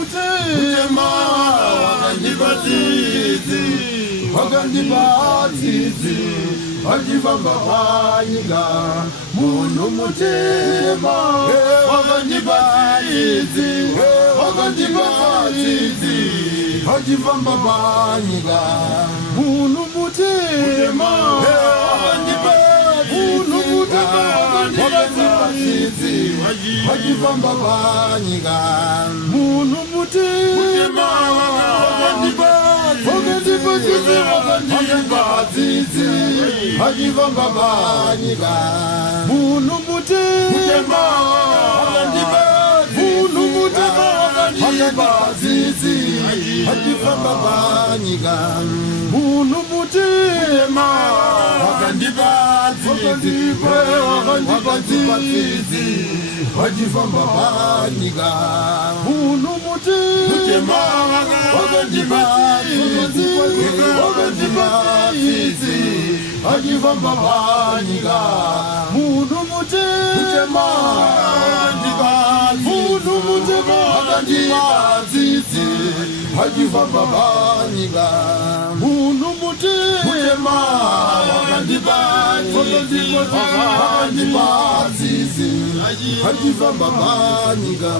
mutema wakandibatsitsi achifamba panyika munhu mutema wakandibatsitsi achifamba panyika munhu mutema wakandibatsitsi achifamba panyika munhu mutema wakandibatsitsi achifamba panyika munhu mutema wakandibatsitsi achifamba panyika munhu mutema wakandibatsitsi achifamba panyika munhu mutema wakandibatsitsi achifamba panyika munhu mutema wakandibatsitsi achifamba panyika munhu mutema wakandibatsitsi achifamba panyika.